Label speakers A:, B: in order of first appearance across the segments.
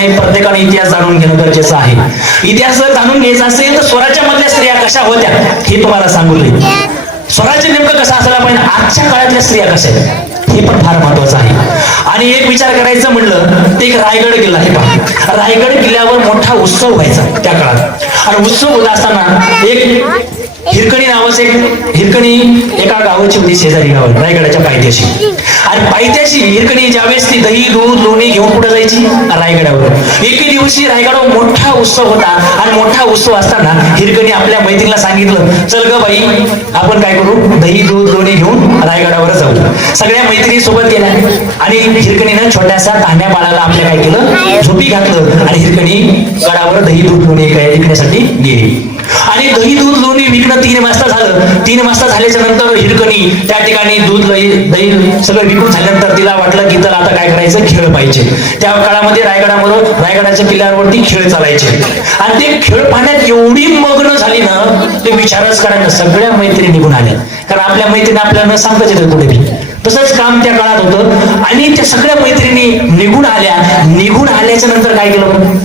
A: नाही प्रत्येकाने इतिहास जाणून घेणं गरजेचं आहे. इतिहास जर जाणून घ्यायचा असेल तर स्वराज्या मधल्या स्त्रिया कशा होत्या हे तुम्हाला सांगू स्वराज्य नेमकं कसं असायला पाहिजे आजच्या काळातल्या स्त्रिया कशा आहेत हे पण फार महत्वाचं आहे. आणि एक विचार करायचं म्हणलं ते एक रायगड किल्ला हे पहा. रायगड किल्ल्यावर मोठा उत्सव व्हायचा त्या काळात. आणि उत्सव होत असताना एक हिरकणी नावाचं एक हिरकणी एका गावाची होती शेजारी गावात रायगडाच्या पायथ्याशी. आणि पायथ्याशी हिरकणी ज्यावेळेस ती दही दूध लोणी घेऊन कुठे जायची रायगडावर एके दिवशी रायगडावर मोठा उत्सव होता. आणि मोठा उत्सव असताना हिरकणी आपल्या मैत्रीला सांगितलं चल ग बाई आपण काय करू? दही दूध लोणी घेऊन रायगडावर जाऊ. सगळ्या मैत्रिणी सोबत गेल्या. आणि हिरकणीनं छोट्याशा तान्या बाळाला आपल्या काय केलं? झोपी घातलं. आणि हिरकणी गडावर दही दूध लोणी विकण्यासाठी गेली. आणि दही दूध लोणी विकणं तीन वाजता झालं. तीन वाजता झाल्याच्यानंतर हिरकणी त्या ठिकाणी दूध लई दही सगळं विकून झाल्यानंतर तिला वाटलं की तर आता काय करायचं? खेळ पाहिजे. त्या काळामध्ये रायगडामध्ये रायगडाच्या किल्ल्यावरती खेळ चालायचे. आणि ते खेळ पाहण्यात एवढी मग्न झाली ना ते विचारच करायला सगळ्या मैत्रिणी निघून आल्या. कारण आपल्या मैत्रिणी आपल्याला न सांगताच येतं कुठे तसंच काम त्या काळात होतं. आणि त्या सगळ्या मैत्रिणी निघून आल्या. निघून आल्याच्यानंतर काय केलं?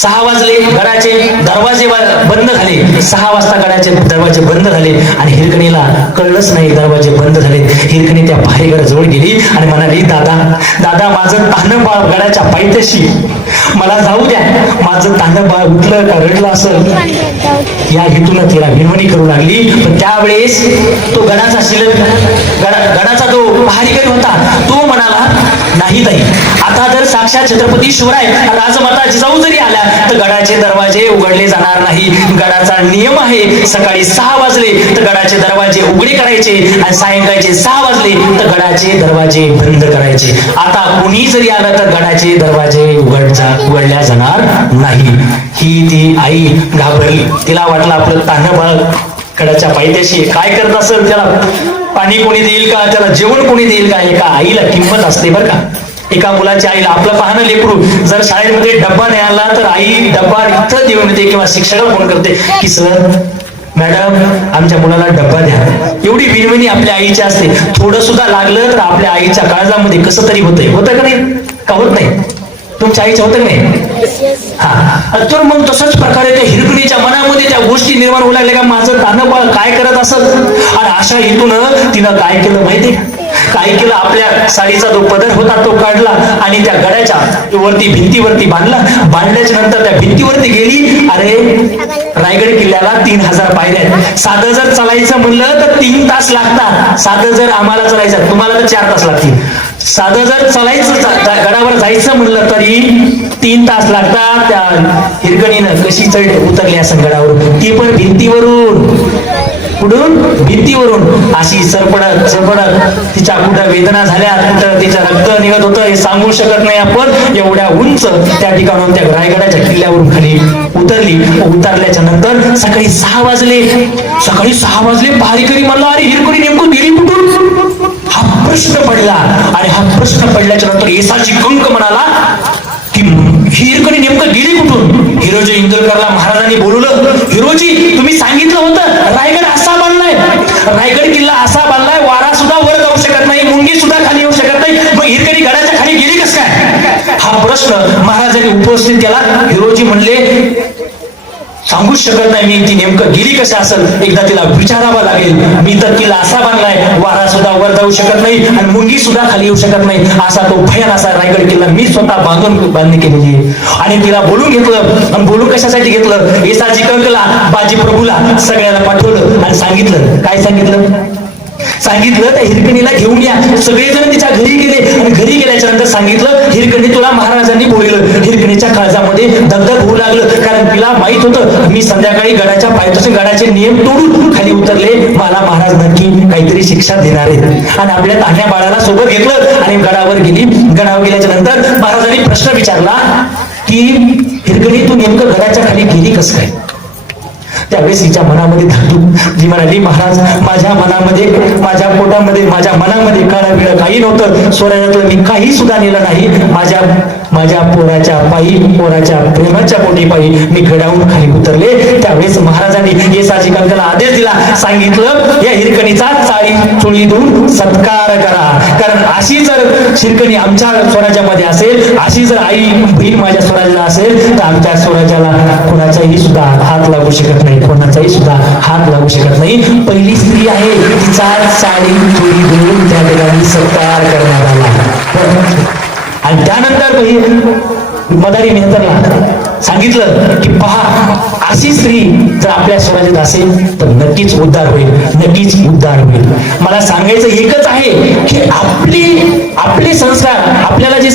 A: सहा वाजले घराचे दरवाजे बंद झाले. सहा वाजता गडाचे दरवाजे बंद झाले आणि हिरकणीला कळलंच नाही दरवाजे बंद झाले. हिरकणी त्या भारीगर जवळ गेली आणि म्हणाली दादा दादा माझं तान बाळ गडाच्या पायथ्याशी. मला जाऊ द्या. माझं तान बाळ उठलं का रडलं असं या हेतून तिला विनवणी करू लागली. पण त्यावेळेस तो गडाचा शिल्लक गडा गडाचा जो पहारीगड होता तो म्हणाला नाही ताई आता जर साक्षात छत्रपती शिवराय राजमाता जिजाऊ जरी आल्या तर गडाचे दरवाजे उघडले जाणार नाही. गडाचा नियम आहे सकाळी सहा वाजले तर गडाचे दरवाजे उघडे करायचे आणि सायंकाळचे सहा वाजले तर गडाचे दरवाजे बंद करायचे. आता कुणी जरी आलं तर गडाचे दरवाजे उघडचा उघडल्या जाणार नाही. ही ती आई घाबरली. तिला वाटलं आपलं तान्ह बाळ गडाच्या पायथ्याशी काय करत असेल त्याला? पाणी कोणी देईल का? त्याला जेवण कोणी देईल का? एका आईला किंमत असते बरं का. एका मुलाच्या आईला आपलं पाहणं लेकरू. जर शाळेमध्ये डब्बा नाही आणला तर आई डब्बा इथं देऊन येते किंवा शिक्षकाला फोन करते की सर मॅडम आमच्या मुलाला डब्बा द्या. एवढी विनविनी आपल्या आईची असते. थोडं सुद्धा लागलं तर आपल्या आईच्या काळजामध्ये कसं तरी होतंय. होतं का नाही? का होत नाही? तुमच्या आईचं होतं का नाही? हा. तर मग तशाच प्रकारे त्या हिरकणीच्या मनामध्ये त्या गोष्टी निर्माण होऊ लागल्या का? माझं तानं काय करत असत? आणि अशा हेतून तिनं काय केलं माहितीये का? काय केलं आपल्या साडीचा जो पदर होता तो काढला आणि त्या गड्याच्या वरती भिंतीवरती बांधला. बांधल्याच्या नंतर त्या भिंतीवरती गेली. अरे रायगड किल्ल्याला तीन हजार पायऱ्या आहेत. साधं जर चालायचं म्हणलं तर तीन तास लागतात. साधं जर आम्हाला चालायचं तुम्हाला तर चार तास लागतील. साधं जर चालायचं गडावर जायचं म्हणलं तरी तीन तास लागतात. त्या हिरकणीनं कशी चढ उतरली असं गडावरून ती पण भिंतीवरून. कुठून भिंतीवरून अशी सरपडत सरपडत. तिच्या कुठं वेदना झाल्या कुठं तिच्या रक्त निघत होतं हे सांगू शकत नाही आपण. एवढ्या उंच त्या ठिकाणून त्या रायगडाच्या किल्ल्यावरून खाली उतरली. उतरल्याच्या नंतर सकाळी सहा वाजले. सकाळी सहा वाजले. भारीकरी म्हणला अरे हिरकणी नेमकं गेली कुठून? हा प्रश्न पडला. आणि हा प्रश्न पडल्याच्या नंतर येसाची कंक म्हणाला की हिरकणी नेमकं गेली कुठून? हिरोजी इंदुरकरला महाराजांनी बोलवलं हिरोजी तुम्ही सांगितलं होतं रायगड किल्ला असा बांधलाय वारा सुद्धा वर जाऊ शकत नाही मुंगी सुद्धा खाली येऊ शकत नाही. मग हिरकणी गडाच्या खाली गेली कस काय? हा प्रश्न महाराजांनी उपस्थित केला. हिरोजी म्हणले सांगूच शकत नाही मी ती नेमकं गेली कशी असेल? एकदा तिला विचारावं लागेल. मी तर तिला असा बांधलाय वारा सुद्धा वर जाऊ शकत नाही आणि मुंगी सुद्धा खाली येऊ शकत नाही. असा तो भयान असा रायगड किल्ला मी स्वतः बांधून बांधणी केलेली आहे. आणि तिला बोलून घेतलं आणि बोलून कशासाठी घेतलं? येसाजी कंकला बाजी प्रभूला सगळ्याला पाठवलं आणि सांगितलं. काय सांगितलं? सांगितलं त्या हिरकणीला घेऊन या. सगळेजण तिच्या घरी गेले आणि घरी गेल्याच्यानंतर सांगितलं हिरकणी तुला महाराजांनी बोललं. हिरकणीच्या काळजामध्ये दगदग मला माहीत होतं मी संध्याकाळी गडाच्या पायथ्याशी गडाचे नियम तोडून खाली उतरले. मला महाराज नक्की काहीतरी शिक्षा देणार आहेत. आणि आपल्या तान्या बाळाला सोबत घेतलं आणि गडावर गेली. गडावर गेल्याच्यानंतर महाराजांनी प्रश्न विचारला की हिरकणी तू नेमकं गडाच्या खाली गेली कसं काय? त्यावेळेस हिच्या मनामध्ये धाकधूक जी म्हणाली महाराज माझ्या मनामध्ये माझ्या पोटामध्ये माझ्या मनामध्ये काळा वेळ काही नव्हतं. स्वराज्यातलं मी काही सुद्धा नेलं नाही. माझ्या माझ्या पोराच्या पायी पोराच्या प्रेमाच्या पोटी पायी मी घडावून खाली उतरले. त्यावेळेस महाराजांनी हे साजी कंकाला आदेश दिला. सांगितलं या हिरकणीचा चाळी चुळी देऊन सत्कार करा. कारण अशी जर शिरकणी आमच्या स्वराज्यामध्ये असेल अशी जर आई बहीण माझ्या स्वराज्याला असेल तर आमच्या स्वराज्याला कुणाच्याही सुद्धा हात लागू शकत नाही. कोणाचाही सुद्धा हात लागू शकत नाही. पहिली स्त्री आहे तिचा साडी चुळी घेऊन त्या ठिकाणी सत्कार करण्यात आला. आणि त्यानंतर मदारी मेहतरला सांगितलं की पहा अशी स्त्री जर आपल्या स्वराज्यात असेल तर नक्कीच उद्धार होईल नक्कीच उद्धार होईल. मला सांगायचं एकच आहे की आपली आपले संस्कार आपल्याला जे